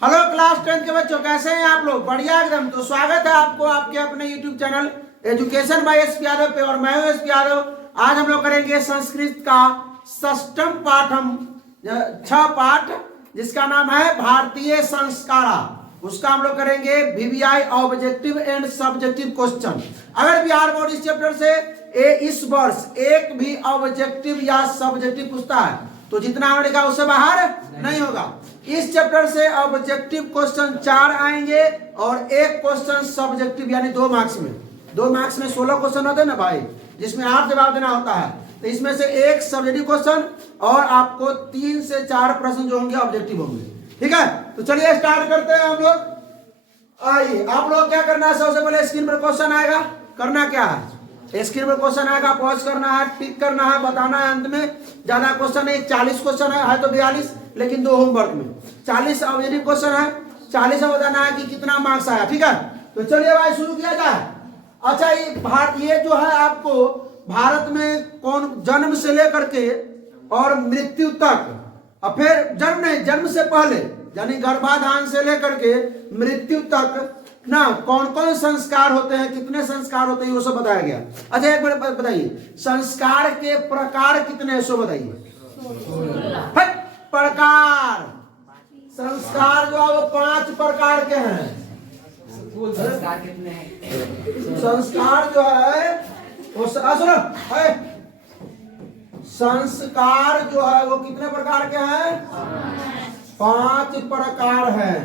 Hello class 10 के बच्चों, कैसे हैं आप लोग? बढ़िया एकदम। तो स्वागत है आपको आपके अपने YouTube channel education by S P Yadav पे, और मैं हूं एस पी यादव। आज हम लोग करेंगे संस्कृत का षष्ठम पाठम 6 पाठ, जिसका नाम है भारतीय संस्कारा। उसका हम लोग करेंगे VVI objective and subjective question. अगर बिहार बोर्ड इस चैप्टर से इस वर्ष एक भी ऑब्जेक्टिव या सब्जेक्टिव पूछता है तो जितना हमने लिखा उससे बाहर नहीं होगा। इस चैप्टर से ऑब्जेक्टिव क्वेश्चन 4 आएंगे और एक क्वेश्चन सब्जेक्टिव, यानी 2 मार्क्स में। 2 मार्क्स में 16 क्वेश्चन होते हैं ना भाई, जिसमें 8 जवाब देना होता है। तो इसमें से एक सब्जेक्टिव क्वेश्चन और आपको 3 से 4 प्रश्न जो होंगे ऑब्जेक्टिव होंगे। ठीक है, तो चलिए स्टार्ट करते हैं हम लोग। आइए, आप लोग क्या करना है, सबसे पहले स्क्रीन पर क्वेश्चन आएगा, करना क्या है, स्क्रीन पर क्वेश्चन आएगा, पॉज करना है, टिक करना है, बताना है। अंत में ज्यादा क्वेश्चन नहीं, 40 क्वेश्चन है तो 42, लेकिन 2 होमवर्क में 40 ऑब्जेक्टिव क्वेश्चन है। 40 में बताना है कि कितना मार्क्स आया। ठीक है, तो चलिए भाई शुरू किया जाए। अच्छा, ये जो है आपको भारत में कौन जन्म से लेकर के और मृत्यु तक, और फिर जन्म नहीं, जन्म से पहले यानी गर्भाधान से लेकर के मृत्यु तक ना कौन कौन संस्कार होते हैं, कितने संस्कार होते हैं, वो सब बताया गया। अच्छा, एक बार बताइए, संस्कार के प्रकार कितने, सो बताइए। प्रकार, संस्कार जो है वो 5 प्रकार के हैं। संस्कार कितने हैं? संस्कार जो है वो सुनो, संस्कार जो है वो कितने प्रकार के हैं? 5 प्रकार हैं,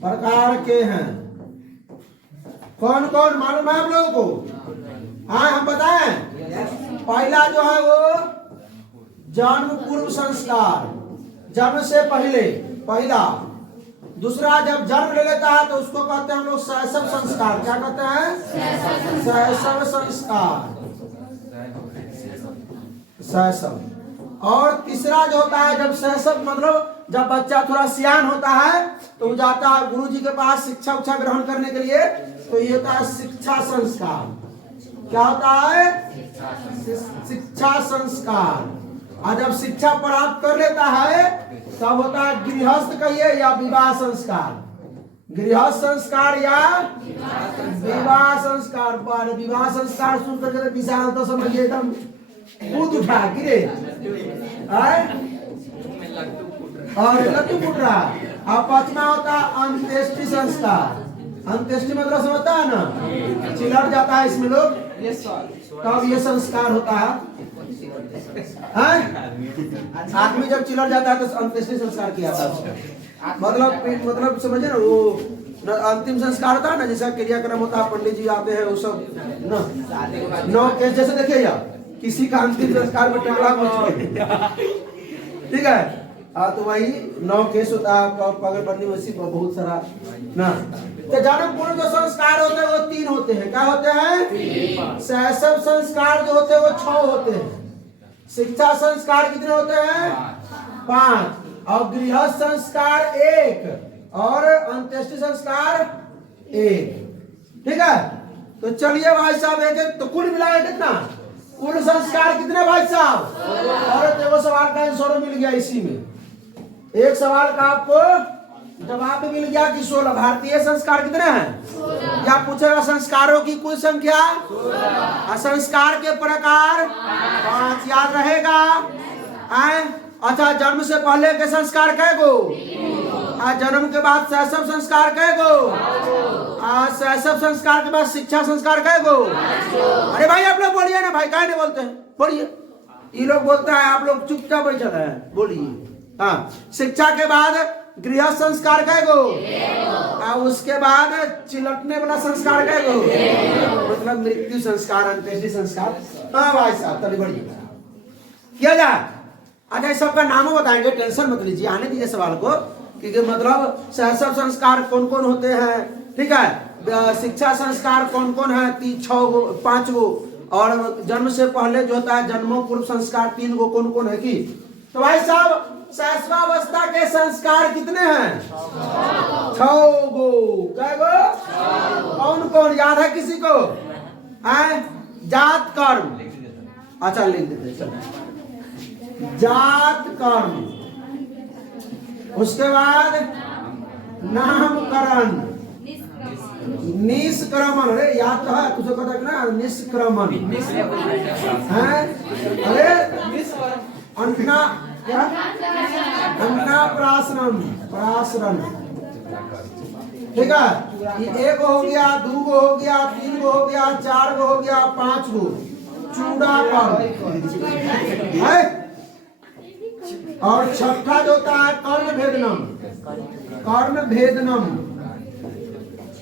प्रकार के हैं। कौन कौन मालूम है आप लोगों को? हाँ, हम बताएं। पहला जो है वो जन्म पूर्व संस्कार, जन्म से पहले पहला। दूसरा, जब जन्म ले लेता है तो उसको कहते हैं हम लोग शैशव संस्कार। क्या कहते हैं? शैशव संस्कार, शैशव। और तीसरा जो होता है, जब शैशव मतलब जब बच्चा थोड़ा सियान होता है तो वो जाता है गुरु जी के पास शिक्षा उच्छा ग्रहण करने के लिए, तो ये होता है शिक्षा संस्कार। क्या होता है? शिक्षा संस्कार। और जब शिक्षा प्राप्त कर लेता है तब होता है गृहस्थ कहिए या विवाह संस्कार। गृहस्थ संस्कार या विवाह संस्कार। पर विवाह संस्कार सुन करके विशाल तो समझिए एकदम कूद उठा गिरे और लड्डू फूट रहा। और 5वां होता है अंत्येष्टि संस्कार। अंत्येष्टि मतलब समझता है ना, चिलट जाता है इसमें लोग, तब ये संस्कार होता है। आदमी जब चिलट जाता है तो अंत्येष्टि संस्कार किया जाता है। मतलब समझे ना, वो अंतिम संस्कार होता है ना, जैसा क्रियाक्रम होता है, पंडित जी आते हैं वो सब ना, 9 केस जैसे देखिए, किसी का अंतिम संस्कार में टकरा मच। ठीक है, तो वही 9 केस होता है पगड़बंदी में, इसी बहुत सारा ना। तो जन्म पूर्व जो संस्कार होते हैं वो 3 होते हैं। क्या होते हैं? शैशव संस्कार जो होते हैं वो 6 होते हैं। शिक्षा संस्कार कितने होते हैं? 5। और गृहस्थ संस्कार 1 और अंत्येष्टि संस्कार 1। ठीक है, तो चलिए भाई साहब, एक तो कुल मिलाया कितना, कुल संस्कार कितने भाई साहब? और देखो सवाल का आंसर मिल गया इसी में। एक सवाल का आपको जवाब मिल गया कि 16। भारतीय संस्कार कितने हैं? या पूछेगा संस्कारों की कुल संख्या, संस्कार के प्रकार 5 याद रहेगा। अच्छा, जन्म से पहले के संस्कार कै गो? जन्म के बाद शैशव संस्कार कै गो? शैशव संस्कार के बाद शिक्षा संस्कार कै गो? अरे भाई आप लोग बोलिए ना भाई, काहे नहीं बोलते हैं? बोलिए। ये लोग बोलता है, आप लोग चुपचाप बैठे हैं, बोलिए। हाँ, शिक्षा के बाद गृहस्थ संस्कार कै गो? उसके बाद चिलटने वाला संस्कार कै गो? मतलब मृत्यु संस्कार, अंत्येष्टि संस्कार। हाँ भाई साहब, चलिए बढ़िया किया जाए। अच्छा, सबका नाम बताएंगे, टेंशन मत लीजिए, आने दीजिए सवाल को, क्योंकि मतलब शैशव संस्कार कौन कौन होते हैं। ठीक है, शिक्षा संस्कार कौन कौन है? 5 गो। और जन्म से पहले जो होता है जन्मों पूर्व संस्कार 3 गो। कौन कौन है कि? तो भाई साहब, शैशवावस्था के संस्कार कितने हैं? 6 गो। क्या गो? कौन कौन याद है किसी को? जात कर्म। अच्छा, लिख देते चलो। जात कर्म, उसके बाद नामकरण, निष्क्रमण। अरे याद तो है तुझे कहता है ना निष्क्रमण है। अरे अन्ना क्या अन्नाप्राशनम, प्राशरण, ठीक है। ये एक हो गया, दो गो हो गया, तीन गो हो गया, चार गो हो गया, पांच गो चूड़ापन है। और छठा जो होता है कर्ण भेदनम, कर्ण भेदनम,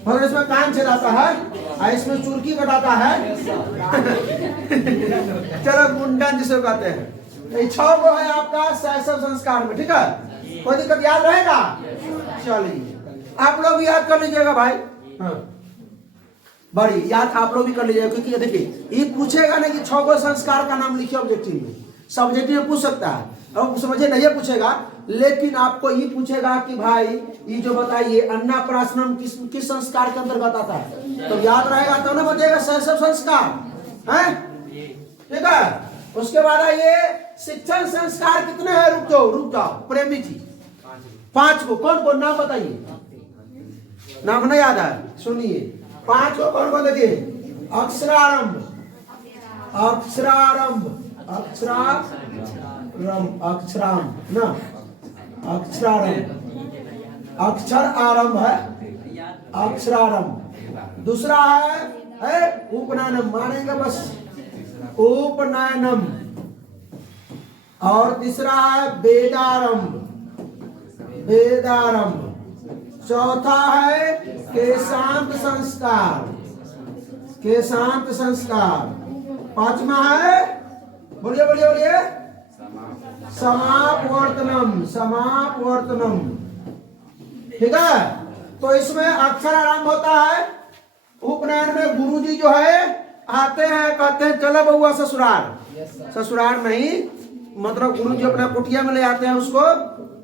मतलब इसमें कान छेदाता है और इसमें चुरकी कटाता है। चलो मुंडन जिसे कहते हैं। ये 6 गो है आपका शैशव संस्कार में, ठीक है। कोई दिक्कत, याद रहेगा? चलिए आप लोग भी याद कर लीजिएगा भाई। हाँ बड़ी याद आप लोग भी कर लीजिएगा, क्योंकि ये देखिए ये पूछेगा ना कि 6 गो संस्कार का नाम लिखिए ऑब्जेक्टिव में, सब्जेक्टिव में पूछ सकता है। और समझिए नहीं पूछेगा, लेकिन आपको ये पूछेगा कि भाई ये जो बताइए अन्नाप्राशनम किस संस्कार के अंतर्गत आता है, तो याद रहेगा तो ना बताइएगा शैशव संस्कार है, ठीक है। उसके बाद ये शिक्षण संस्कार कितने हैं? रुक जाओ प्रेमी जी, 5 को। कौन कौन नाम बताइए? नाम नहीं याद है, सुनिए 5 को कौन कौन? देखिए अक्षरारंभ, अक्षरारंभ, अक्षराम ना, अक्षरारंभ, अक्षर आरंभ है, अक्षरारंभ। दूसरा है उपनयनम, मानेंगे बस उपनयनम। और तीसरा है वेदारंभ, वेदारंभ। चौथा है केशांत संस्कार, केशांत संस्कार। 5वां है, बोलिए बोलिए बोलिए, समापवर्तनम, समापवर्तनम, ठीक है। तो इसमें अक्षर आरंभ होता है। उपनयन में गुरुजी जो है आते हैं, कहते हैं चलो बउआ ससुराल, ससुराल नहीं मतलब गुरुजी अपना कुटिया में ले आते हैं उसको,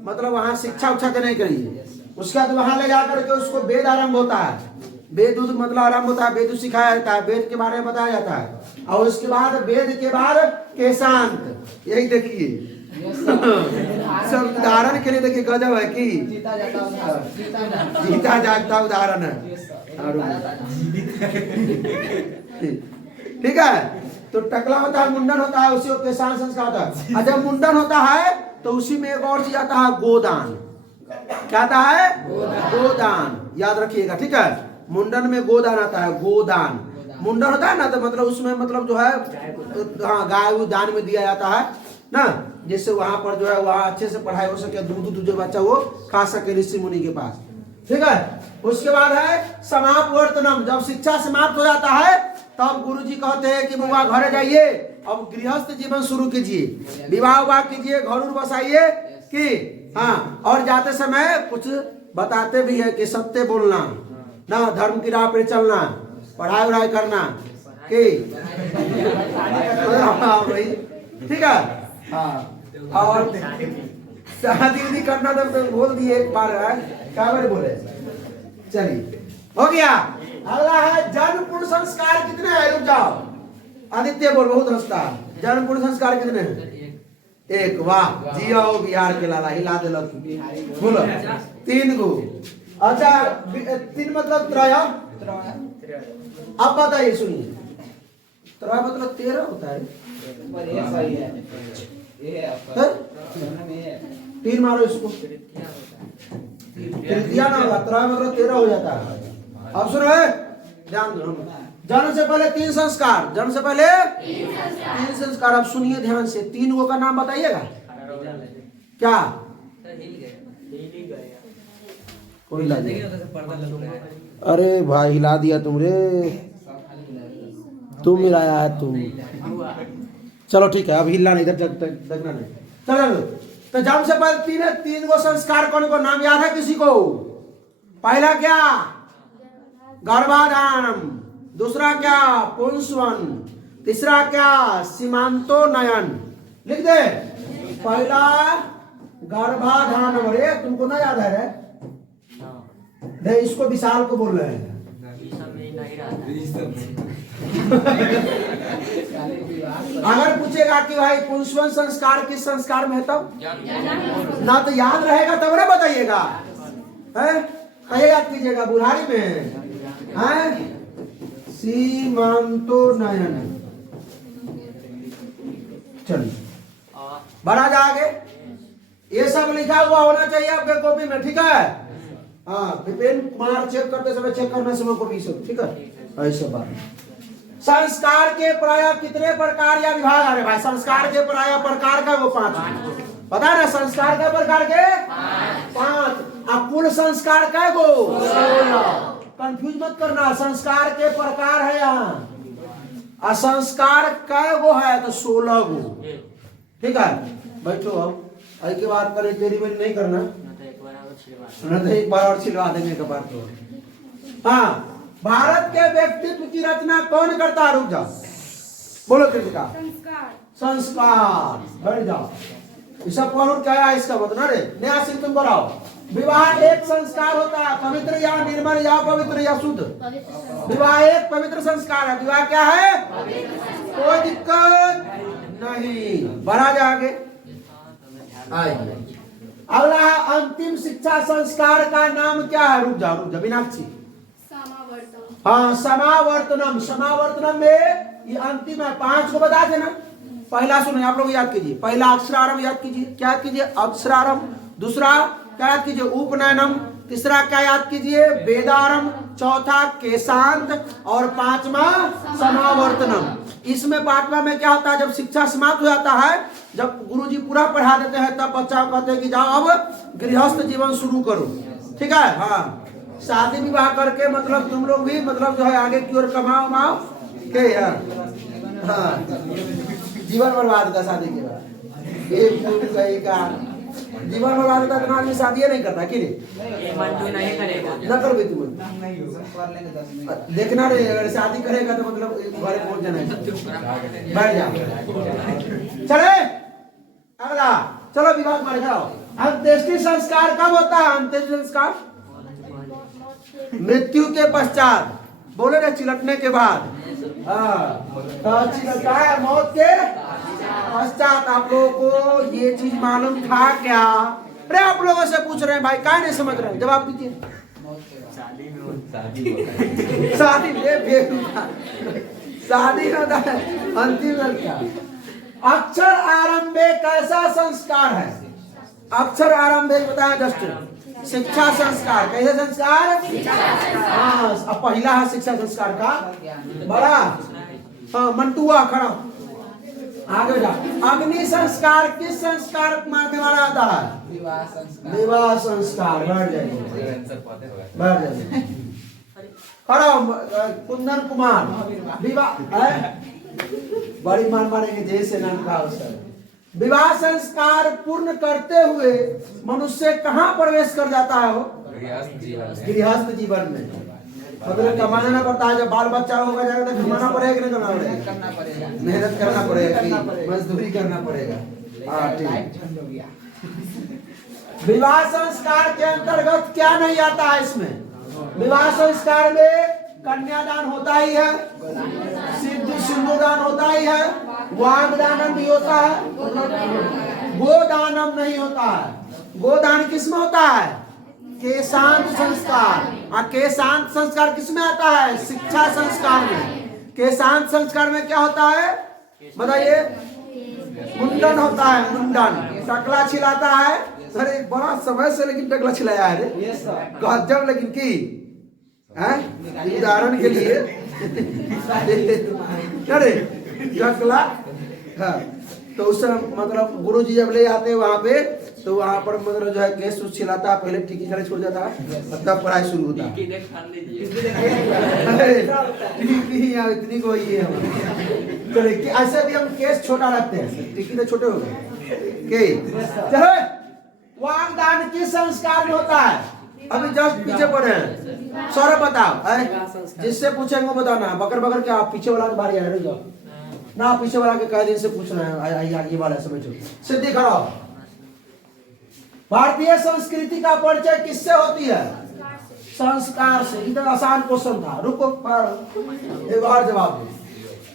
मतलब वहां शिक्षा उच्छा देने के लिए। उसके बाद वहां ले जाकर के उसको वेद आरंभ होता है, वेद मतलब आरंभ होता है, वेद सिखाया जाता है, वेद के बारे में बताया जाता है। और उसके बाद वेद के बाद केशांत, यही देखिए सब उदाहरण के लिए देखिए गजब है कि जीता जागता उदाहरण है, ठीक है। तो टकला होता है, मुंडन होता है, उसी को केशांत संस्कार होता है। और जब मुंडन होता है तो उसी में एक और चीज आता है गोदान। क्या आता है? गोदान, याद रखिएगा, ठीक है। मुंडन में गोदान आता है, गोदान। मुंडन होता है ना तो मतलब उसमें मतलब जो है हाँ गाय दान में दिया जाता है ना, जिससे वहां पर जो है वहां अच्छे से पढ़ाई हो सके, दूध जो बच्चा वो खा सके ऋषि मुनि के पास, ठीक है। उसके बाद है समापवर्तनम, जब शिक्षा समाप्त हो जाता है तब गुरुजी कहते हैं कि बुआ घर जाइए, अब गृहस्थ जीवन शुरू कीजिए, विवाह विवाह कीजिए, घर उर बसाइए कि हाँ। और जाते समय कुछ बताते भी है कि सत्य बोलना ना, धर्म की राह पे चलना, पढ़ाई वढ़ाई करना कि भाई, ठीक है। हाँ और शादी करना तो बोल दिए एक बार है, क्या बार बोले, चलिए हो गया। अगला है जन्म पूर्ण संस्कार कितने हैं? रुक जाओ आदित्य बोल, बहुत हंसता। जन्म पूर्ण संस्कार कितने हैं? 1। वाह जिया हो बिहार के लाला, हिला दे बोलो। 3 गो। अच्छा 3 मतलब त्रय। अब बताइए सुनिए, त्रय मतलब 13 होता है। 3 मारो इसको, तृतीया ना होगा, त्रय मतलब 13 हो जाता है। अब सुनो ध्यान दो, जन्म से पहले 3 संस्कार, जन्म से पहले 3 संस्कार। अब सुनिए ध्यान से, 3 गो का नाम बताइएगा। क्या? कोई हिला दिया? अरे भाई हिला दिया तुम रे, तुम हिलाया है तुम। चलो ठीक है, अब हिलना नहीं, इधर देखना नहीं। चलो तो जन्म से पहले 3 गो संस्कार, कौन को नाम याद है किसी को? पहला क्या? गर्भाधान। दूसरा क्या? पुंसवन। तीसरा क्या? सीमांतो नयन। लिख दे। पहला गर्भाधान, अरे तुमको ना याद है रे? नहीं इसको विशाल को बोल रहे हैं। अगर पूछेगा कि भाई पुंसवन संस्कार किस संस्कार में है, तब ना तो याद रहेगा तब ना बताइएगा, है कहे याद कीजिएगा बुढ़ारी में हैं सीमांतो नयन। चलिए बढ़ा जा आगे। ये सब लिखा हुआ होना चाहिए आपके कॉपी में, ठीक है। हाँ विपिन कुमार चेक करते समय चेक करना समय कॉपी सब, ठीक है। ऐसा बात। संस्कार के प्राय कितने प्रकार या विभाग आ रहे भाई? संस्कार के प्राय प्रकार का वो 5 पता है ना? संस्कार के प्रकार के 5। अब कुल संस्कार कै गो? 16। कंफ्यूज मत करना, संस्कार के प्रकार है यहाँ। संस्कार कै गो है? तो 16 गो, ठीक है। बैठो अब के बाद करे तेरी मेरी नहीं करना, तो एक बार और छिलवा देंगे कपार तो। हाँ भारत के व्यक्तित्व की रचना कौन करता है? रुक जाओ, बोलो कृतिका। संस्कार। बैठ जाओ। इसका पढ़ो क्या है इसका मतलब रे? नया सिंह तुम बनाओ। विवाह एक संस्कार होता है, पवित्र या निर्मल या पवित्र या शुद्ध। विवाह एक पवित्र संस्कार है। विवाह क्या है? कोई दिक्कत नहीं। बढ़ा जाके अगला है अंतिम शिक्षा संस्कार का नाम क्या है? रुक जाओ मीनाक्षी। हाँ समावर्तनम। समावर्तनम में ये अंतिम है। 5 को बता देना। पहला सुनो आप लोग याद कीजिए। पहला अक्षरारंभ याद कीजिए। क्या याद कीजिए? अक्षरारंभ। दूसरा क्या याद कीजिए? उपनयनम। तीसरा क्या याद कीजिए? वेदारंभ। चौथा केशांत और 5वां समावर्तनम। इसमें 5वां में क्या होता है? जब शिक्षा समाप्त हो जाता है, जब गुरुजी पूरा पढ़ा देते हैं, तब बच्चा कहते हैं कि जाओ अब गृहस्थ जीवन शुरू करो, ठीक है। हाँ शादी विवाह करके मतलब तुम लोग भी मतलब जो है आगे की ओर कमाओ के यार। हाँ जीवन बर्बाद का शादी के बाद एक का जीवन बर्बाद होता है। आदमी शादी नहीं करता कि नहीं करेगा न करोगे तुम देखना रे। अगर शादी करेगा तो मतलब घरे पहुंच जाना है। बैठ जा। चले अगला। चलो विभाग मार जाओ। अंत्येष्टि संस्कार कब होता है? अंत्येष्टि संस्कार मृत्यु के पश्चात। बोले ना चिलटने के बाद। हाँ चिलटा है मौत के पश्चात। आप लोगों को ये चीज मालूम था क्या? अरे आप लोगों से पूछ रहे हैं भाई, क्या नहीं समझ रहे हैं? जवाब दीजिए। शादी शादी होता है अंतिम संस्कार। अक्षर आरंभे कैसा संस्कार है? अक्षर आरंभे बताया जस्ट शिक्षा संस्कार। कैसे संस्कार? हाँ अब पहला है शिक्षा संस्कार का बड़ा। हाँ मंटुआ खड़ा आगे जा। अग्नि संस्कार किस संस्कार मानने वाला आता है? विवाह संस्कार। बैठ जाइए बैठ जाइए। खड़ा कुंदन कुमार। विवाह बड़ी मार मारेंगे जैसे नाम का अवसर। विवाह संस्कार पूर्ण करते हुए मनुष्य कहाँ प्रवेश कर जाता है? वो गृहस्थ जीवन में। मतलब कमाना ना पड़ता है। जब बाल बच्चा होगा जाएगा तो कमाना पड़ेगा कि नहीं करना पड़ेगा? मेहनत करना पड़ेगा कि मजदूरी करना पड़ेगा। हाँ ठीक। विवाह संस्कार के अंतर्गत क्या नहीं आता है इसमें? विवाह संस्कार में कन्यादान होता ही है, सिंदूरदान होता ही है, वागदानम भी होता है, गोदानम नहीं होता है। गोदान किसमें होता है? केशांत संस्कार। केशांत संस्कार किसमें आता है? शिक्षा संस्कार में। केशांत संस्कार में क्या होता है बताइए? मुंडन होता है। मुंडन टकला छिलाता है। अरे बड़ा समय से लेकिन टकला छिलाया है रे गजब। लेकिन की उदाहरण के लिए अरे टकला। हाँ तो उस मतलब गुरु जी जब ले आते हैं वहाँ पे, तो वहाँ पर मतलब जो है केस छिलाता है। पहले टिकी खड़े छोड़ जाता है, तब पढ़ाई शुरू होता है। इतनी को ही है। चलो ऐसे भी हम केस छोटा रखते हैं, टिकी तो छोटे हो गए। चलो वागदान किस संस्कार में होता है? अभी जस्ट पीछे पड़े हैं। सौरभ बताओ, जिससे पूछेंगे बताना। बकर बकर क्या पीछे वाला के बारी है ना? पीछे वाला के कई दिन से पूछ रहे हैं। आगे वाला से बैठो। सिद्धि खड़ा। भारतीय संस्कृति का परिचय किससे होती है? संस्कार से। इतना आसान क्वेश्चन था। रुको एक और जवाब दो।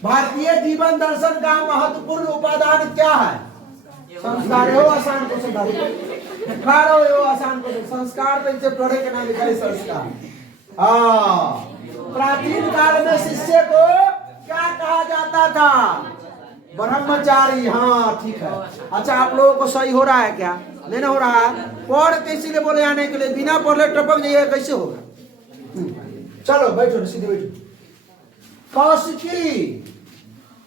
भारतीय जीवन दर्शन का महत्वपूर्ण उपादान क्या है? संस्कार। आसान क्वेश्चन था। खा रहो यो आसान को संस्कार तो इसे पढ़े के नाम लिखा है संस्कार। हाँ, प्राचीन काल में शिष्य को क्या कहा जाता था? ब्रह्मचारी। हाँ ठीक है। अच्छा आप लोगों को सही हो रहा है क्या? नहीं ना हो रहा है? पढ़ के इसीलिए बोले आने के लिए, बिना पढ़े टपक जाइए कैसे होगा? चलो बैठो सीधे बैठो। कौशिकी,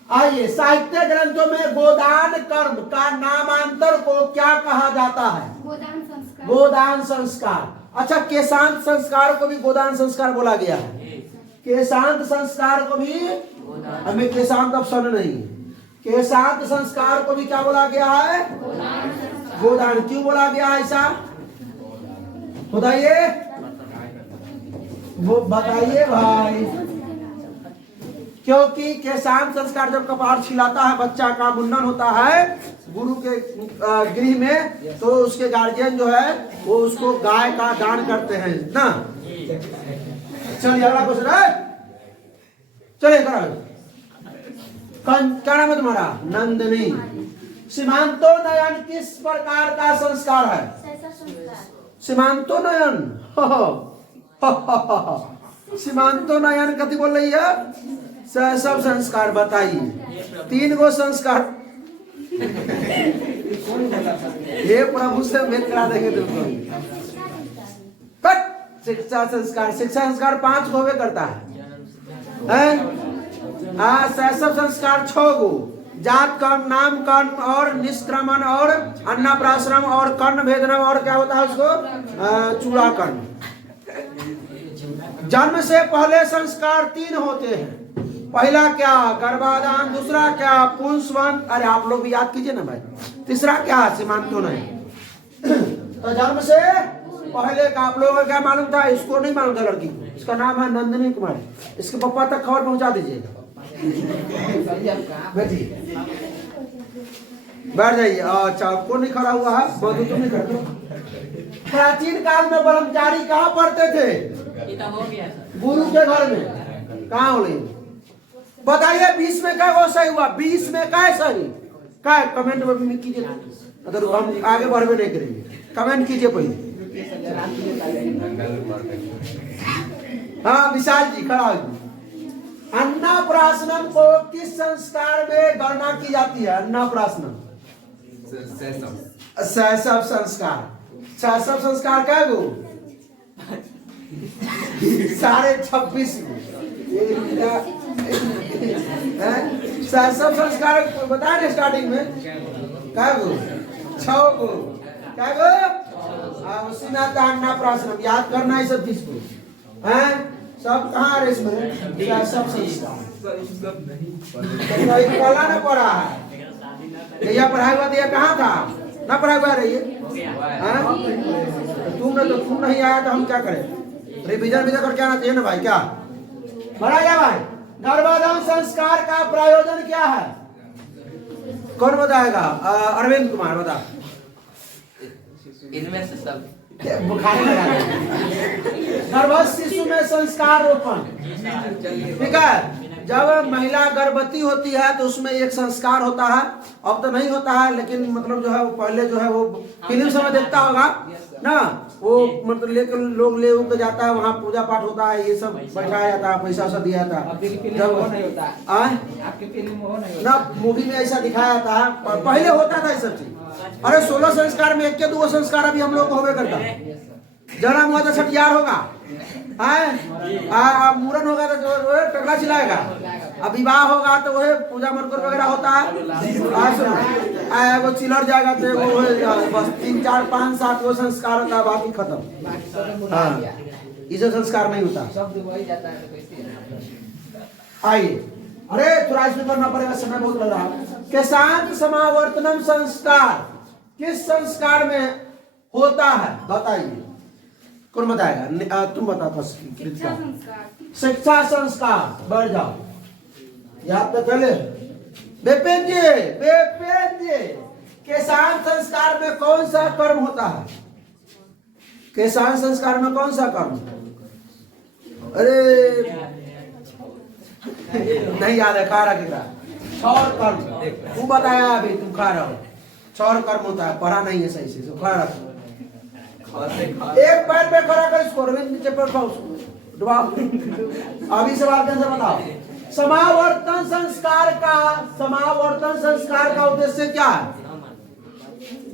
आइए, साहित्य ग्रंथों में गोदान कर्म का नामांतर को क्या कहा जाता है? गोदान संस्कार। गोदान संस्कार। अच्छा, केशांत संस्कार को भी गोदान संस्कार बोला गया है। केशांत संस्कार को भी, हमें केशांत ऑप्शन नहीं है, केशांत संस्कार को भी क्या बोला गया है? गोदान। क्यों बोला गया ऐसा बताइए, वो बताइए भाई। क्योंकि केशांत संस्कार जब कपार छिलाता है, बच्चा का मुंडन होता है गुरु के गृह में, तो उसके गार्जियन जो है वो उसको गाय का दान करते हैं ना। चलिए अगला क्वेश्चन है, चलिए क्या नाम है तुम्हारा? नंदिनी। सीमांतोन्नयन किस प्रकार का संस्कार है? सीमांतोन्नयन। सीमांतोन्नयन कथी बोल रही है? सब संस्कार बताइए। 3 गो संस्कार। ये प्रभु से भेंट करा देंगे तुमको। शिक्षा संस्कार, शिक्षा संस्कार 5 गो करता है। शैशव संस्कार 6 गो, जात कर्ण, नाम कर्ण और निष्क्रमण और अन्नप्राश्रम और कर्ण भेदनम और क्या होता है उसको? चूड़ा कर्ण। जन्म से पहले संस्कार 3 होते हैं। पहला क्या? गर्भाधान। दूसरा क्या? पुंसवन। अरे आप लोग भी याद कीजिए ना भाई। तीसरा क्या? सीमांतोन्नयन। तो जन्म से पहले का आप लोगों को क्या मालूम था? इसको नहीं मालूम था लड़की को। इसका नाम है नंदिनी कुमारी। इसके पापा तक खबर पहुंचा दीजिएगा। बैठिए, बैठ जाइए। अच्छा, कौन नहीं खड़ा हुआ है? बहुत तुम नहीं करते। प्राचीन काल में ब्रह्मचारी कहाँ पढ़ते थे? गुरु के घर में। कहाँ हो रही बताइए? 20 में क्या वो सही हुआ? 20 में क्या सही? क्या कमेंट में कीजिए, अगर हम आगे बढ़वे नहीं करेंगे। कमेंट कीजिए पहले। हाँ विशाल जी खड़ा हो। अन्नप्राशनम को किस संस्कार में गणना की जाती है? अन्नप्राशनम शैशव संस्कार। शैशव संस्कार क्या गो? 26.5 शैशव संस्कार बताया ना स्टार्टिंग में क्या गो? 6 गो। क्या गो? उसी में आता अन्नप्राशनम। याद करना है सब चीज को। हैं सब कहाँ है इसमें? शैशव संस्कार। कला ना पढ़ा है, यह पढ़ाई हुआ दिया कहाँ था? ना पढ़ाई हुआ रही है। तुम नहीं आया तो हम क्या करें? रिविजन करके आना चाहिए ना भाई। क्या पढ़ा गया भाई? गर्भाधान संस्कार का प्रयोजन क्या है? कौन बताएगा? अरविंद कुमार बता। इनमें से सब बुखार लगा। गर्भस्थ शिशु में संस्कार रोपण। ठीक है, जब महिला गर्भवती होती है तो उसमें एक संस्कार होता है। अब तो नहीं होता है, लेकिन मतलब जो है वो पहले जो है वो फिल्म समय देखता होगा ना, वो मतलब लेकर लोग ले के जाता है, वहाँ पूजा पाठ होता है, ये सब बैठाया जाता है, पैसा वैसा दिया जाता है। ना मूवी में ऐसा दिखाया जाता है, पहले होता था ये सब चीज। अरे 16 संस्कार में 1-2 संस्कार अभी हम लोग को होवे करता है। जन्म हुआ तो छठियार होगा, मूरन होगा तो टकला चिलाएगा, अब विवाह होगा तो वह पूजा मरकर वगैरह होता है। वो चिलर जाएगा तो वो बस 3, 4, 5, 7 वो संस्कार होता है, बाकी खत्म। हाँ, ये संस्कार नहीं होता। आइए, अरे थोड़ा इसमें करना पड़ेगा, समय बहुत लग रहा है। केशांत समावर्तनम संस्कार किस संस्कार में होता है? बताइए, कौन बताएगा? तुम बता। शिक्षा संस्कार। बढ़ जाओ, याद तो चले। बेपेन जी, केशांत संस्कार में कौन सा कर्म होता है? केशांत संस्कार में कौन सा कर्म? अरे नहीं याद है। खा रहा छौर कर्म। तू बताया अभी, तुम खा रहा हो। छौर कर्म होता है, पढ़ा नहीं है सही से, खा रहा। एक पैर पे खड़ा कर इसको, अरविंद नीचे पर खाओ उसको दबाओ। अभी सवाल के आंसर बताओ। समावर्तन संस्कार का उद्देश्य क्या है?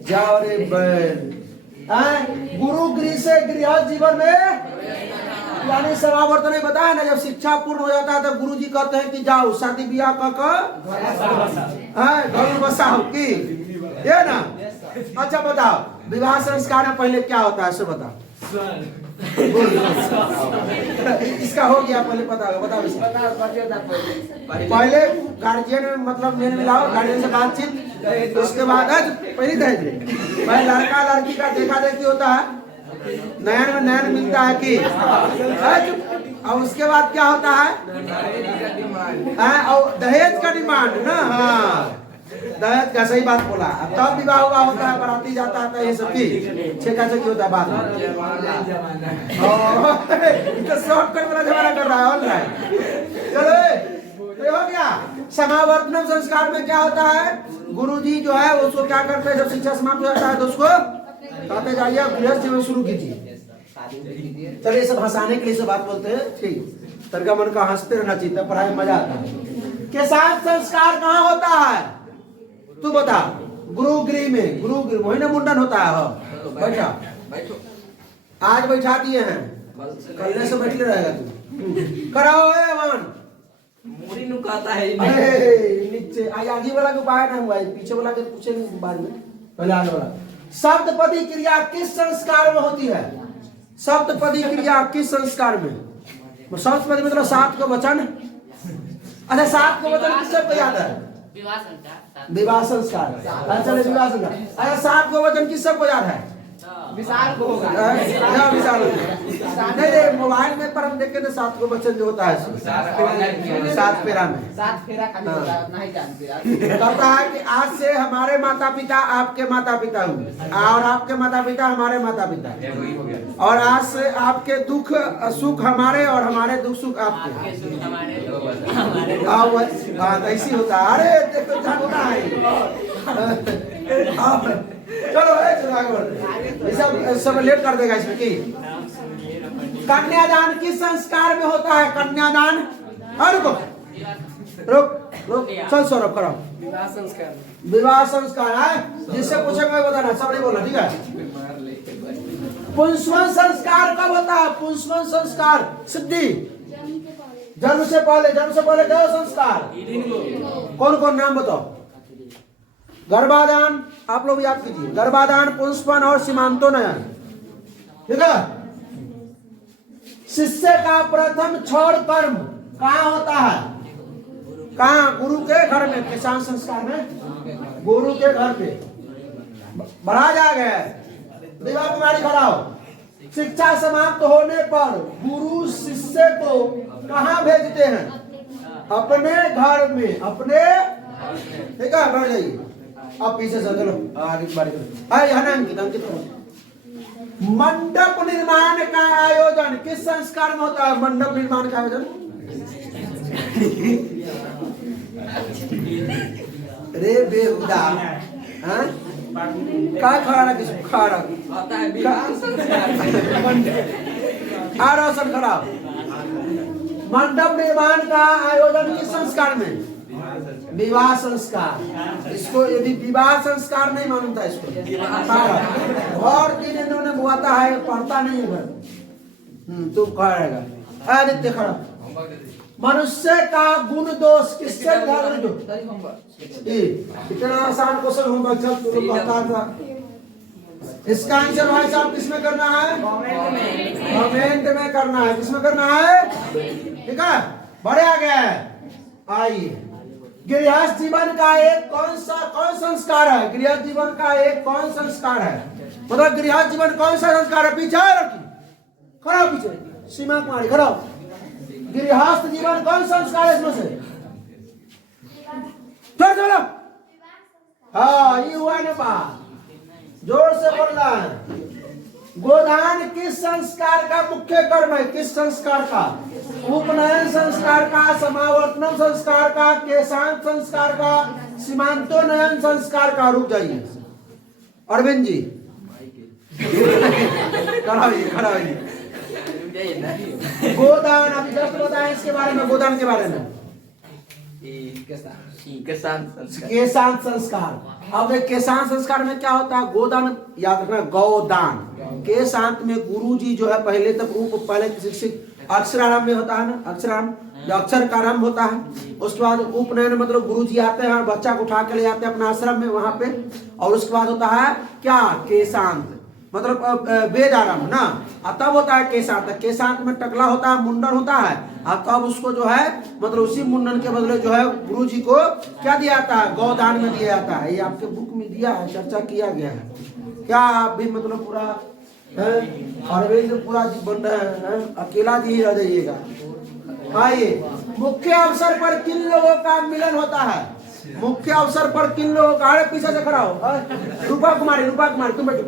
जाओ रे बहन, गुरु गृह से गृहस्थ जीवन में, यानी समावर्तन नहीं बताया ना, जब शिक्षा पूर्ण हो जाता है तब गुरु जी कहते हैं कि जाओ शादी ब्याह कर घर बसाओ की, ये ना। अच्छा बताओ, विवाह संस्कार में पहले क्या होता है, सो बताओ। इसका हो गया, पहले पता होगा, बताओ इसका। पहले गार्जियन मतलब मेल मिलाओ, गार्जियन से बातचीत, उसके बाद पहले दहेज, पहले लड़का लड़की का देखा देखी होता है, नयन में नयन मिलता है कि, और उसके बाद क्या होता है, और दहेज का डिमांड ना। हाँ, दहेज का, सही बात बोला। तब विवाह हुआ होता है, बाराती जाता है, ये सब की छेका छेकी होता है बाद में। शॉर्टकट वाला जमाना कर रहा है ऑनलाइन। चलो ये हो गया। समावर्तन संस्कार में क्या होता है, गुरुजी जो है उसको क्या करते हैं, जब शिक्षा समाप्त हो जाता है तो उसको कहते जाइए गृहस्थ जीवन शुरू कीजिए। चलिए सब हंसाने के लिए सब बात बोलते हैं, ठीक, तरीका मन का हंसते रहना चाहिए, पढ़ाई में मजा आता है। के साथ संस्कार कहाँ होता है तू बता? गुरु गृह में, गुरु गृह वही ना मुंडन होता है। हो बैठा, आज बैठा दिए हैं, कल से बैठे रहेगा तू। कराओ मन मुड़ी नुकाता है नीचे आगे वाला को उपाय नहीं हुआ, पीछे वाला के पूछे नहीं बाद में, पहले आगे वाला। सप्तपदी क्रिया किस संस्कार में होती है? सप्तपदी क्रिया किस संस्कार में? सप्तपदी मतलब 7 को वचन। अच्छा 7 को वचन किस सबको याद है? विवाह संस्कार। अच्छा विवाह संस्कार। अच्छा 7 को वचन किस सबको याद है? विशाल को होगा, विशाल नहीं, मोबाइल में पर हम देखे तो 7 को वचन जो होता है 7 फेरा में, 7 फेरा खाली होता है, नहीं जानते कहता है कि आज से हमारे माता पिता आपके माता पिता हुए, और आपके माता पिता हमारे माता पिता, और आज से आपके दुख सुख हमारे और हमारे दुख सुख आपके। ऐसी होता है। अरे देखो होता है। चलो सब लेट कर देगा इसमें की। कन्यादान किस संस्कार में होता है? कन्यादान, रुको रुक रुक, चल सौरभ करो। विवाह संस्कार, विवाह संस्कार है, जिससे पूछेगा बताना, सब नहीं बोलना, ठीक है। पुंसवन संस्कार कब होता है? पुंसवन संस्कार सिद्धि जन्म से पहले क्या संस्कार? कौन कौन नाम बताओ? गर्भाधान, आप लोग याद कीजिए, गर्भाधान, पुंसवन और सीमांतोनयन, ठीक है। शिष्य का प्रथम क्षौर कर्म कहाँ होता है? कहाँ? गुरु के घर में, किसान संस्कार में, गुरु के घर पे। बढ़ा जा गया, विवाह कुमारी कराओ। शिक्षा समाप्त होने पर गुरु शिष्य को कहाँ भेजते हैं? अपने घर में, अपने, ठीक है, बैठ जाइए। अब पीछे से चलो, आगे बारी अंकित मंडप निर्माण का आयोजन किस संस्कार में होता है? मंडप निर्माण का आयोजन रे बेहुदा, क्या खड़ा किस खड़ा आता है विवाह रोशन खराब। मंडप निर्माण का आयोजन किस संस्कार में? विवाह संस्कार। इसको यदि विवाह संस्कार नहीं मानता इसको और दिन इन्होंने बुआता है, पढ़ता नहीं है। तू कहेगा आदित्य खड़ा। मनुष्य का गुण दोष किससे इतना आसान क्वेश्चन होमवर्क चल तू लोग बता था। इसका आंसर भाई साहब किसमें करना है? कमेंट में करना है। किसमें करना है? ठीक है, बड़े आ गया है। आइए, गृहस्थ जीवन का एक कौन संस्कार है? गृहस्थ जीवन का एक कौन संस्कार है? मतलब गृहस्थ जीवन कौन सा संस्कार है? पीछे रखिए, खड़ा पीछे, सीमा कुमारी खड़ा। गृहस्थ जीवन कौन संस्कार है इसमें से? चलो, हाँ ये हुआ ना बात, जोर से बोलना है। गोदान किस संस्कार का मुख्य कर्म है? किस संस्कार का? उपनयन संस्कार का, समावर्तन संस्कार का, केशांत संस्कार का, सीमांतोनयन संस्कार का। रुक जाइए अरविंद जी, कराइए। गोदान अभी जस्ट बताएं इसके बारे में, गोदान के बारे में। केशांत संस्कार। अब एक केशांत संस्कार में क्या होता है? गोदान याद रखना, गौदान। केशांत में गुरुजी जो है पहले तक पहले शिक्षित अक्षरारंभ में होता है ना, अक्षरारंभ जो अक्षर का आरंभ होता है। उसके बाद उपनयन मतलब गुरुजी आते हैं और बच्चा को उठा के ले जाते हैं अपना आश्रम में वहां पे। और उसके बाद होता है क्या? केशांत मतलब वेद आरंभ ना, और तब होता है केशांत। केशांत में टकला होता है, मुंडन होता है, और तब उसको जो है मतलब उसी मुंडन के बदले जो है गुरु जी को क्या दिया जाता है? गौदान में दिया जाता है। ये आपके बुक में दिया है, चर्चा किया गया है। क्या आप भी मतलब पूरा अरविंद पूरा जी बन रहे हैं, अकेला जी ही रह जाइएगा। आइए, मुख्य अवसर पर किन लोगों का मिलन होता है? मुख्य अवसर पर किन लोगों का? अरे पीछे से खड़ा हो। रूपा कुमारी, रूपा कुमारी तुम बैठो।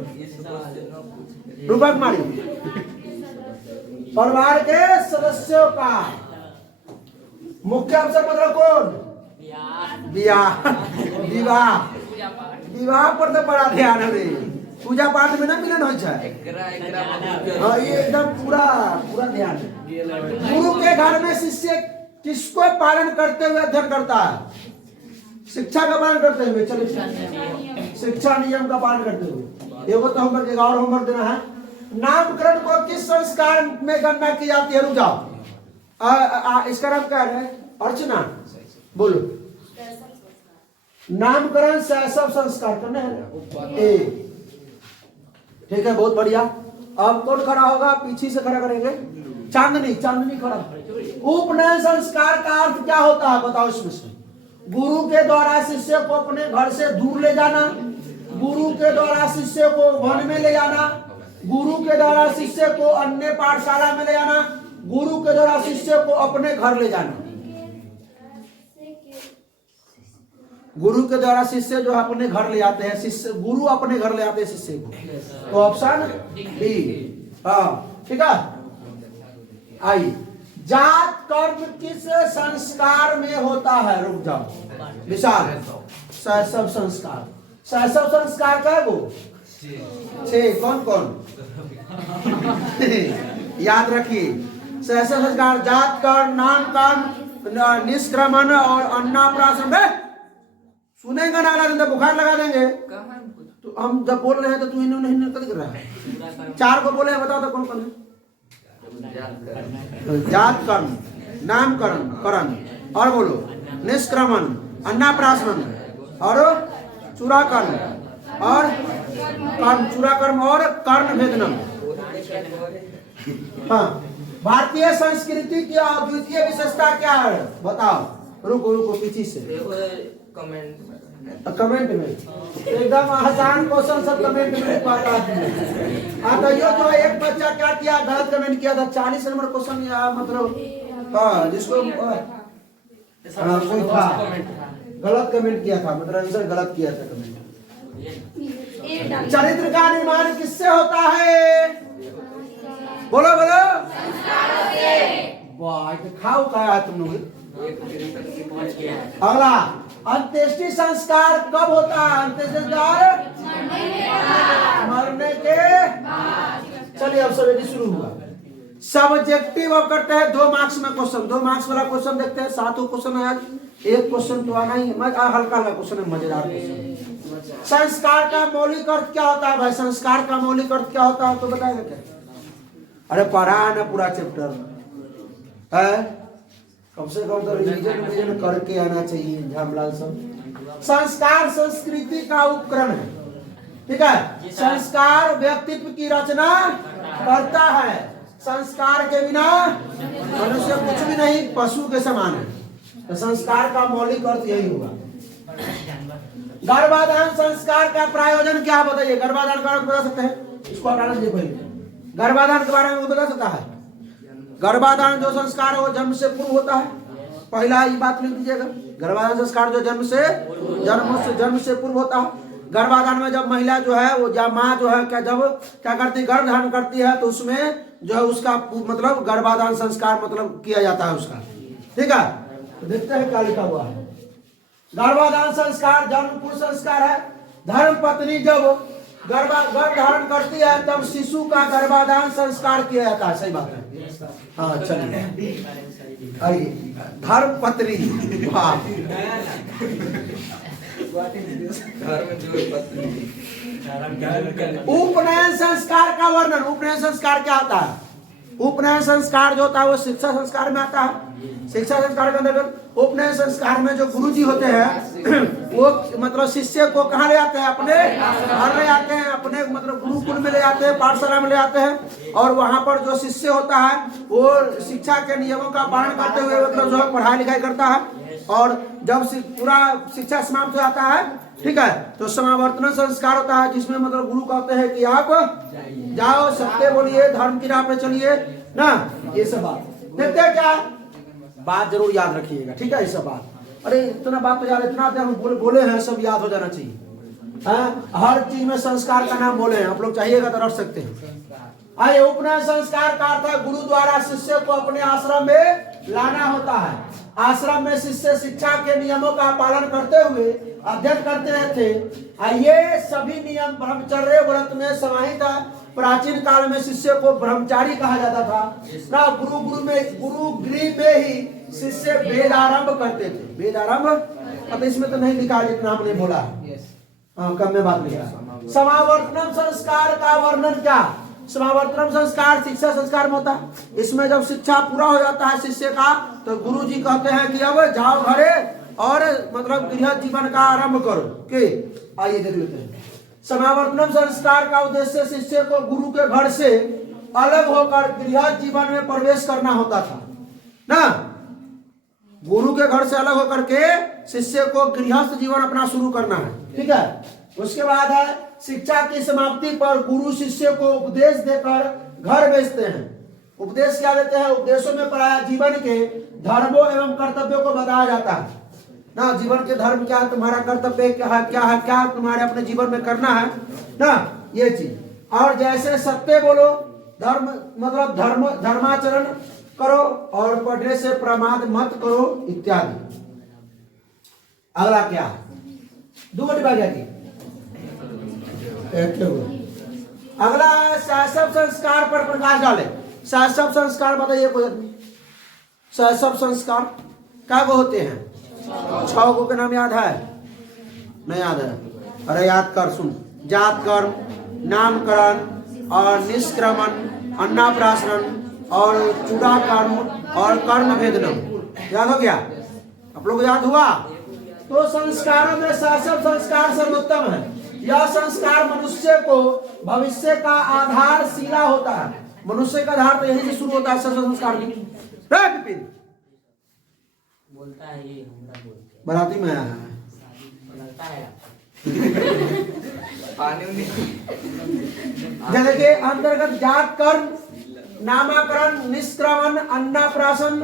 रूपा कुमारी, परिवार के सदस्यों का मुख्य अवसर मतलब कौन? विवाह। विवाह पर तो बड़ा ध्यान है। पूजा पाठ में ना मिलन हो जाए, ये एकदम पूरा पूरा ध्यान है। गुरु के घर में शिष्य किसको पालन करते हुए अध्ययन करता है? शिक्षा का पालन करते हुए। चलिए, शिक्षा नियम का पालन करते हुए। एगो तो होमवर्क, एक और होमवर्क देना है। नामकरण को किस संस्कार में गणना की जाती है? रुक जाओ, इसका नाम क्या है? अर्चना बोलो। नामकरण शैशव संस्कार करना है। ठीक है, बहुत बढ़िया। अब कौन खड़ा होगा? पीछे से खड़ा करेंगे। चांदनी, चांदनी खड़ा। उपनयन संस्कार का अर्थ क्या होता है बताओ इसमें से? गुरु के द्वारा शिष्य को अपने घर से दूर ले जाना, गुरु के द्वारा शिष्य को वन में ले जाना, गुरु के द्वारा शिष्य को अन्य पाठशाला में ले जाना, गुरु के द्वारा शिष्य को अपने घर ले जाना। गुरु के द्वारा शिष्य जो अपने घर ले जाते हैं, शिष्य गुरु अपने घर ले जाते हैं शिष्य को। तो ऑप्शन बी। हाँ ठीक है। आई, जात कर्म किस संस्कार में होता है? रुक जाओ विशाल। शैशव संस्कार। शैशव संस्कार का है वो 6। कौन कौन याद रखिए? शैशव संस्कार जात कर्म, नामकरण, निष्क्रमण और अन्नप्राशन। सुनेगा ना तो बुखार लगा देंगे। तो हम जब बोल रहे हैं तो तू इन्होंने नहीं कर रहा है। 4 को बोले बताओ तो कौन कौन है? जात कर्म, नामकरण करण, और बोलो निष्क्रमण, अन्नप्राशन और चूड़ाकर्म, और कर्म चूड़ाकर्म और कर्ण भेदनम। हाँ, भारतीय संस्कृति की अद्वितीय विशेषता क्या है बताओ? रुको रुको पीछे से कमेंट में एकदम आसान क्वेश्चन सब कमेंट में पाता है। तो ये जो एक बच्चा क्या किया? गलत कमेंट किया था। 40 नंबर क्वेश्चन या मतलब हाँ जिसको कोई था गलत कमेंट किया था, मतलब आंसर गलत किया था कमेंट। चरित्र का निर्माण किससे होता है? बोलो बोलो। वाह, खाओ खाया तुम लोग। अगला, अंत्येष्टि संस्कार कब होता है? अंत्येष्टि संस्कार मरने के। चलिए अब सवेरे शुरू हुआ। सब्जेक्टिव अब करते हैं 2 मार्क्स में क्वेश्चन। 2 मार्क्स वाला क्वेश्चन देखते हैं। 7 क्वेश्चन है आज। एक क्वेश्चन तो आना ही हल्का हल्का क्वेश्चन है, मजेदार क्वेश्चन। संस्कार का मौलिक अर्थ क्या होता है भाई? संस्कार का मौलिक अर्थ क्या होता है तो बताएगा क्या? अरे पढ़ा है ना पूरा चैप्टर है, कम से कम तो रिवीजन करके आना चाहिए झामलाल सब। संस्कार संस्कृति का उपकरण है। ठीक है, संस्कार व्यक्तित्व की रचना करता है। संस्कार के बिना मनुष्य कुछ भी नहीं, पशु के समान है। तो संस्कार का मौलिक अर्थ यही होगा। गर्भाधान संस्कार का प्रायोजन क्या बताइए? गर्भाधान का अर्थ बता सकते हैं? इसको हटाना चाहिए पहले। गर्भाधान के बारे में बता सकता है? गर्भाधान जो संस्कार है वो जन्म से पूर्व होता है। पहला ये बात लिख दीजिएगा। गर्भाधान संस्कार जो जन्म से पूर्व होता है। गर्भाधान में जब महिला जो है वो जब माँ जो है जब क्या करती है? गर्भ धारण करती है, तो उसमें जो है उसका मतलब गर्भाधान संस्कार मतलब किया जाता है उसका। ठीक है, तो देखते हैं क्या लिखा हुआ है। गर्भाधान संस्कार जन्म पूर्व संस्कार है। धर्म पत्नी जब गर्भ धारण करती है तब शिशु का गर्भाधान संस्कार किया जाता है। सही बात है। हाँ चलिए आइए धर्म पत्नी। वाह उपनयन संस्कार का वर्णन। उपनयन संस्कार क्या होता है? उपनयन संस्कार जो होता है वो शिक्षा संस्कार में आता है। शिक्षा संस्कार के अंतर्गत उपनयन संस्कार में जो गुरुजी होते हैं वो मतलब शिष्य को कहाँ ले आते हैं? अपने घर ले आते हैं, अपने मतलब गुरुकुल में ले आते हैं, पाठशाला में ले आते हैं। और वहाँ पर जो शिष्य होता है वो शिक्षा के नियमों का पालन करते हुए मतलब जो है पढ़ाई लिखाई करता है। और जब पूरा शिक्षा समाप्त हो जाता है, ठीक है, तो समावर्तन संस्कार होता है जिसमें मतलब गुरु कहते हैं कि आप जाओ, सत्य बोलिए, धर्म की राह पे चलिए ना। ये सब बात देखते क्या बात जरूर याद रखिएगा, ठीक है। ये सब बात, अरे इतना बात तो याद, इतना हम बोले हैं, सब याद हो जाना चाहिए। हर चीज में संस्कार का नाम बोले हैं, आप लोग चाहिएगा तो रख सकते हैं। आइए, उपनयन संस्कार का अर्थ है गुरु द्वारा शिष्य को अपने आश्रम में लाना होता है। आश्रम में शिष्य शिक्षा के नियमों का पालन करते हुए अध्ययन करते रहते। ये सभी नियम ब्रह्मचर्य व्रत में समाहित है। प्राचीन काल में शिष्य को ब्रह्मचारी कहा जाता था ना। गुरु गृह में ही शिष्य वेद आरंभ करते थे। वेद आरंभ मतलब इसमें तो नहीं लिखा जितना हमने बोला, हाँ कम में बात लिखा। समावर्तनम संस्कार का वर्णन क्या? समावर्तनम संस्कार शिक्षा संस्कार में होता है। इसमें जब शिक्षा पूरा हो जाता है शिष्य का तो गुरु जी कहते हैं कि अब जाओ घरे और मतलब गृह जीवन का आरंभ करो। के आइए देख लेते हैं। समावर्तनम संस्कार का उद्देश्य शिष्य को गुरु के घर से अलग होकर गृह जीवन में प्रवेश करना होता था ना। गुरु के घर से अलग होकर के शिष्य को गृहस्थ जीवन अपना शुरू करना है, ठीक है। उसके बाद है शिक्षा की समाप्ति पर गुरु शिष्य को उपदेश देकर घर भेजते हैं। उपदेश क्या देते हैं? उपदेशों में प्रायः जीवन के धर्मों एवं कर्तव्यों को बताया जाता है ना। जीवन के धर्म क्या है, तुम्हारा कर्तव्य क्या है, क्या तुम्हारे अपने जीवन में करना है ना, ये चीज। और जैसे सत्य बोलो, धर्म मतलब धर्माचरण करो और पढ़ने से प्रमाद मत करो इत्यादि। अगला क्या है? दो डिवाइड अगला है शैशव संस्कार पर प्रकाश डाले। शैशव संस्कार बताइए कोई आदमी। शैशव संस्कार क्या वो होते हैं? 6 को के नाम याद है? नहीं याद है? अरे याद कर, सुन। जात कर्म, नामकरण और निष्क्रमण, अन्नप्राशन और चूड़ा कर्म और कर्ण भेदनम। याद हो गया? आप लोग याद हुआ? तो संस्कारों में शैशव संस्कार सर्वोत्तम है। यह संस्कार मनुष्य को भविष्य का आधारशिला होता है। मनुष्य का आधार तो यहीं से शुरू होता है संस्कार की। बोलता है ये हमरा बोलते हैं। बराती में आया है बोलता है जैसे के अंतर्गत जात कर्म, नामकरण, निष्क्रमण, अन्नप्राशन,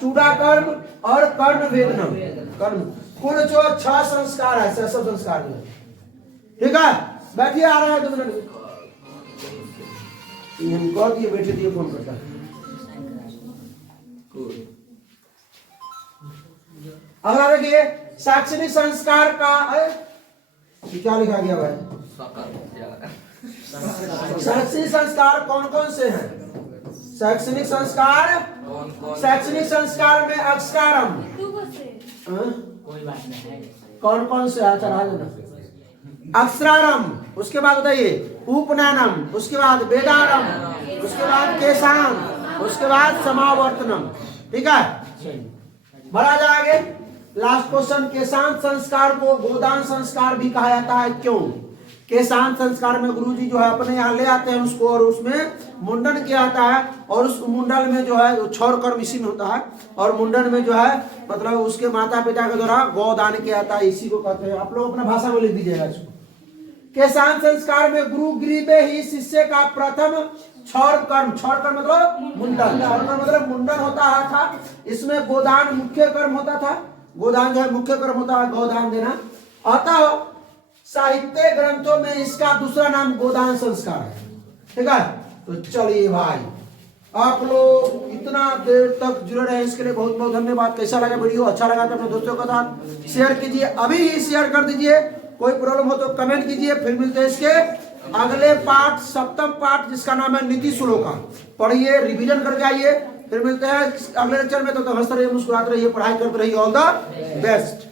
चूड़ा कर्म और कर्ण भेदनम। कर्म कुल जो 6 संस्कार है शैशव संस्कार में, ठीक है। बैठिए, आ रहा है 2 मिनट। कह दिए बैठे दिए, फोन करता है। अगला देखिए शैक्षणिक संस्कार का क्या लिखा गया है? शैक्षणिक संस्कार कौन कौन से हैं? शैक्षणिक संस्कार में अक्षरारंभ कोई बात नहीं है। कौन कौन से? चढ़ा देना। अक्षरारंभ, उसके बाद बताइए उपनयनम, उसके बाद वेदारंभ, उसके बाद केशान, उसके बाद समावर्तनम, ठीक है। बढ़ा जाएंगे। लास्ट क्वेश्चन, केशांत संस्कार को गोदान संस्कार भी कहा जाता है। क्यों? केशांत संस्कार में गुरुजी जो है अपने यहाँ ले आते हैं उसको और उसमें मुंडन किया जाता है। और उस मुंडन में जो है क्षौर कर्म इसी में होता है। और मुंडन में जो है मतलब उसके माता पिता के द्वारा गौदान किया जाता है, इसी को कहते हैं। आप लोग अपना भाषा में लिख दीजिएगा इसको। केशांत संस्कार में गुरु गृह में ही शिष्य का प्रथम क्षौर कर्म मतलब मुंडन, मतलब मुंडन होता था। इसमें गोदान मुख्य कर्म होता था। गोदान जो है मुख्य कर्म होता है, गौदान देना। अतः साहित्य ग्रंथों में इसका दूसरा नाम गोदान संस्कार है, ठीक है। तो चलिए भाई, आप लोग इतना देर तक जुड़े रहे इसके लिए बहुत बहुत धन्यवाद। कैसा लगा वीडियो? अच्छा लगा तो अपने दोस्तों के साथ शेयर कीजिए, अभी ही शेयर कर दीजिए। कोई प्रॉब्लम हो तो कमेंट कीजिए। फिर मिलते हैं इसके अगले पाठ सप्तम पाठ जिसका नाम है नीति श्लोका पढ़िए, रिवीजन करके आइए, फिर मिलते हैं अगले लेक्चर में। तो हंसते रहिए, मुस्कुराते रहिए, पढ़ाई करते रहिए। All the best.